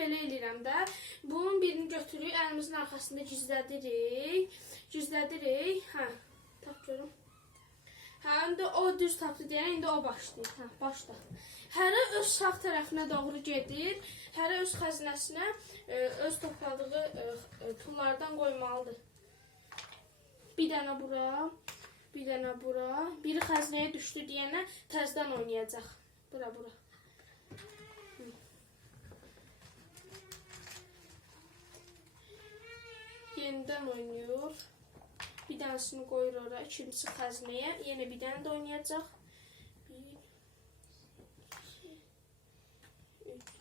belə eləyirəm də. Bunun birini götürürük, əlimizin arxasında gizlədirik. Gizlədirik. Hə. Tap görüm. Hə, indi o düz tapdı deyən, indi o başlayır. Hə, başla. Hərə öz sağ tərəfinə doğru gedir. Hərə öz xəzinəsinə e, öz topladığı e, e, pullardan qoymalıdır. Bir dənə bura, bir dənə bura. Biri xəzinəyə düşdü deyənə təzədən oynayacaq. Bura, bura. Yenidən oynayır. Bir dənəsini qoyur ora, ikincisi xəzinəyə. Yenə bir dənə də oynayacaq. Bir, iki, üç.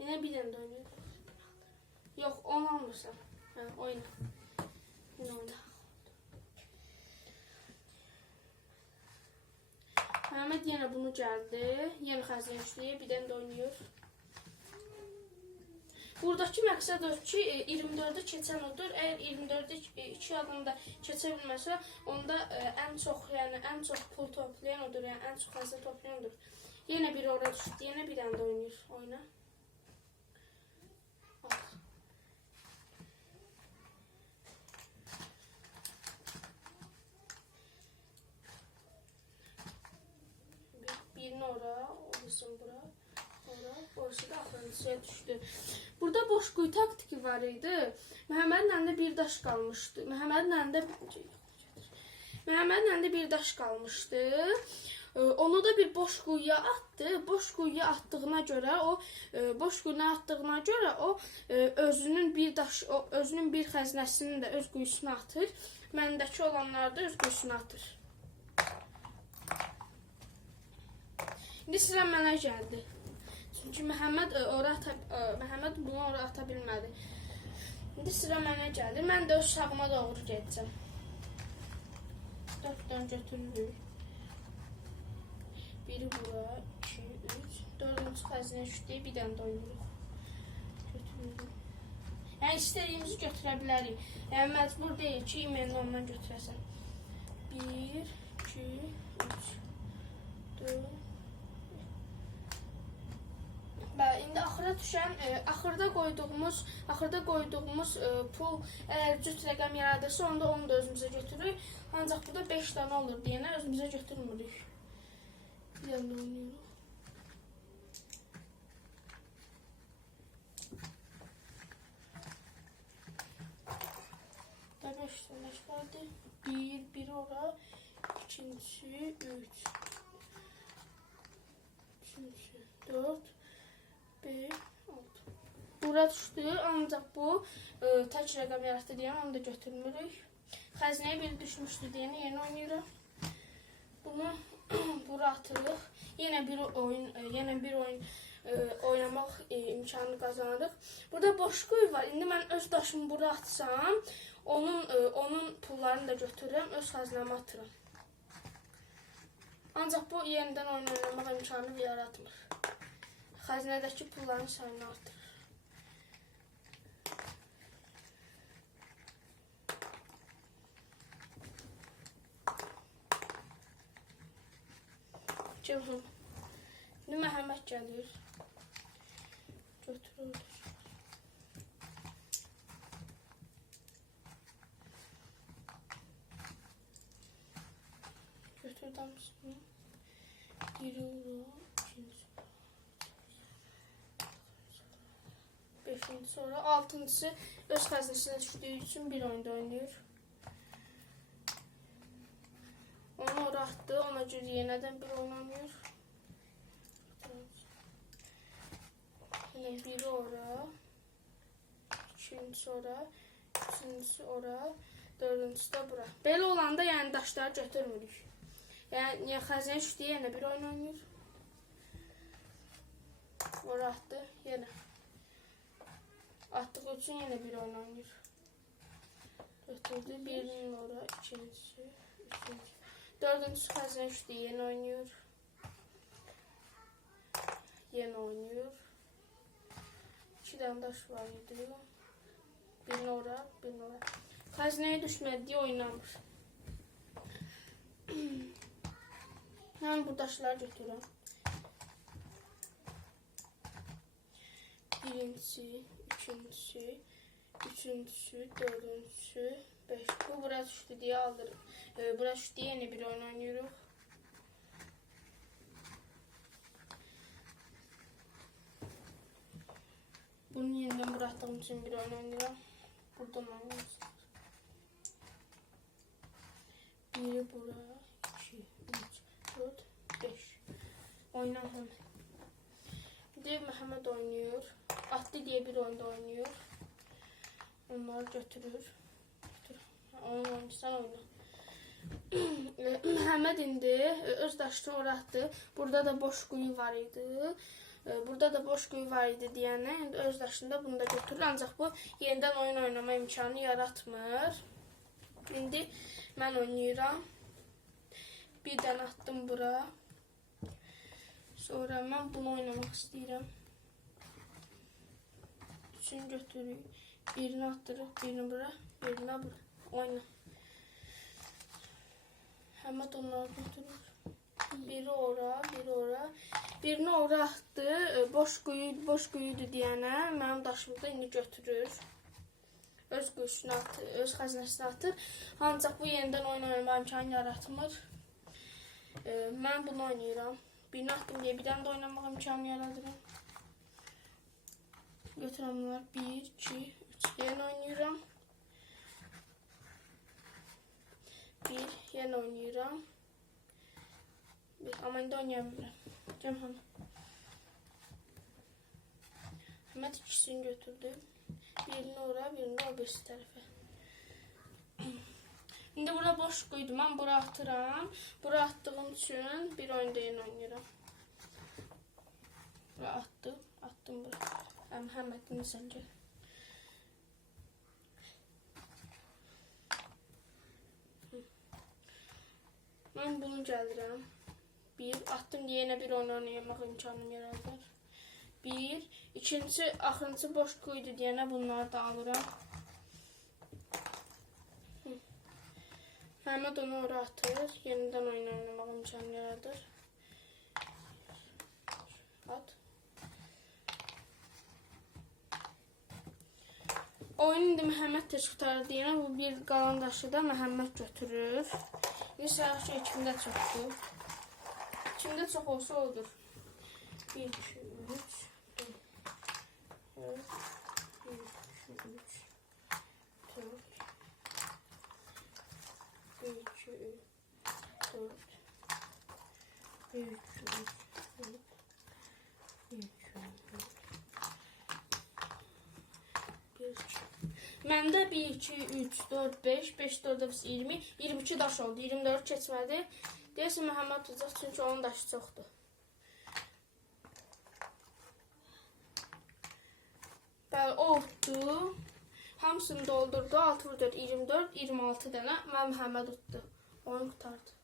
Yenə bir dənə də oynayır. Yox, onu almırsan. Hə, oyna. Yenə oyna. Məhəmməd yenə bunu gəldi. Yenə xəzinə üçlüyə bir dənə də oynayır. Buradakı məqsəd ki, e, 24-ü keçən odur. Əgər 24-ü 2 adam da keçə bilməsə, onda e, ən çox, yəni ən çox pul toplayan odur, yəni ən çox xəzinə toplayan odur. Yenə biri ora düşdü, yenə bir də oynayır. Oyna. Al. Bir, birini ora, orasını bura, ora, orası da axırıncıya düşdü. Burada boş quyu taktiki var idi. Məhəmmədin əlində bir daş qalmışdı. Məhəmmədin əlində Məhəmmədin əlində bir daş qalmışdı. Ee, Onu da bir boş quyuya atdı. Boş quyuya attığına görə o e, boş quyuya attığına görə o e, özünün bir daş o özünün bir xəzinəsini də öz quyusuna atır. Məndəki olanları da öz quyusuna atır. İndi sıra mənə gəldi. Çünki Məhəmməd e, ora ata, e, Məhəmməd bunu ora ata bilmədi. İndi sıra mənə gəldi. Mən də öz sağıma doğru gedəcəm. 4 dənə götürürük. Biri bura, 2, 3, 4-cü xəzinə düşdü, bir dənə də oynayırıq. Götürürük. Yəni istədiyimizi götürə bilərik. Yəni məcbur deyil ki, emailini ondan götürəsən. 1, 2, 3, 4, Bəli, indi axıra düşən, e, axırda qoyduğumuz, axırda qoyduğumuz e, pul əgər cüt rəqəm yaradırsa, onda onu da özümüzə götürürük. Ancaq burada 5 dənə olur deyənə özümüzə götürmürük. Də oynayırıq. Və 5 dənə qaldı. 1, 1 ora, ikincisi 3. Üçüncü 4, 5, 6. Bura düşdü, ancaq bu e, tək rəqəm yaratdı deyən onu da götürmürük. Xəzinəyə biri düşmüşdü deyəni yeni oynayırıq. Bunu bura atırıq. Yenə bir oyun, e, yenə bir oyun e, oynamaq e, imkanı qazanırıq. Burada boş quyu var. İndi mən öz daşımı bura atsam, onun e, onun pullarını da götürürəm, öz xəzinəmə atıram. Ancaq bu yenidən oyun oynamaq imkanı yaratmır. Xəzinədəki pulların sayını artırır. Cəvhəm. İndi Məhəmməd gəlir. Götürür. Götür damısını. Biri ora, ikincisi Beşinci sonra altıncısı öz xəzinəsinə düşdüyü üçün bir oyunda oynayır. Onu ora atdı, ona görə yenədən bir oynamıyor. Yine biri ora, ikincisi ora, üçüncüsü ora, dördüncüsü də bura. Belə olanda yəni daşları götürmürük. Yəni ya xəzinə düşdü, yenə bir oyun oynayır. Ora atdı, yenə. Attığı üçün yenə bir oyun oynayır. Götürdü, birinin ora, ikincisi, üçüncüsü. Dördüncüsü xəzinə düşdü, yenə oynayır. Yenə oynayır. İki dənə daş var idi. Birini ora, birini ora. Xəzinəyə düşmədi deyə oynamır. Mən bu daşları götürürəm. Birinci üçüncüsü, üçüncüsü, dördüncüsü, beş. Bu bura düştü diye alırım. Ee, bura düştü diye yeni bir oyun oynuyoruz. Bunu yeniden bıraktığım için bir oyun oynuyorum. Buradan oynuyoruz. Biri buraya, iki, üç, dört, beş. Oyna Mehmet. Bir de Mehmet oynuyor. Diye bir oyunda oynuyor. Onlar götürür. Götür. Oyun oynarsan oyna. Mehmet indi. Öz daşını. Burada da boş kuyu var idi. Ee, Burada da boş kuyu var idi diyene indi öz daşında bunu da götürür. Ancak bu yeniden oyun oynama imkanı yaratmır. İndi mən oynayıram. Bir dənə attım bura. Sonra mən bunu oynamaq istəyirəm. Üçünü götürürük. Birini attırıq, birini bura, birini bura. Oyna. Həmət onları götürür. Biri ora, biri ora. Birini ora atdı. e, Boş quyu, boş quyudur deyənə mənim daşımı da indi götürür. Öz quyusuna atır, öz xəzinəsinə atır. Ancaq bu yenidən oyun oynama imkanı yaratmır. E, mən bunu oynayıram. Birini attım deyə bir dənə də oynamaq imkanı yaradıram. Götürəm bunlar. 1, 2, 3. Yenə oynayıram. 1, yenə oynayıram. Bir, amma indi oynaya bilmirəm. Cəm hanı. Həmət ikisini götürdü. Birini ora, birini o birisi tərəfə. İndi bura boş qoydum. Mən bura atıram. Bura attığım üçün bir oyunda yeni oynayıram. Bura attım. Attım bura. Sən gəl. Mən bunu gəldirəm. Bir, deyə yenə bir oyun oynamaq imkanım yaradır. Bir, ikincisi, axırıncı boş qoydu deyənə bunları da alıram. Həməd onu ora atır. Yenidən oyun oynamaq imkanı yaradır. At. Oyun indi Məhəmməd qutardı deyənə bu bir qalan daşı da Məhəmməd götürür. Sıraq şey kimdə çoxdur? Kimdə çox olsa odur. 1, 2, 3, 4, 1, 2, 3, 4, 1, 2, 3, 4, 1, 2, 3, 4, 1, 2, 4, 1, 2. Məndə 1, 2, 3, 4, 5, 5, 4, 20, 22 daş oldu. 24 keçmədi. Deyəsən Məhəmməd tutacaq, çünki onun daşı çoxdur. Bəli, o utdu. Hamısını doldurdu. 6 vur 4, 24, 26 dənə. Mən Məhəmməd utdu. Oyun qutardı.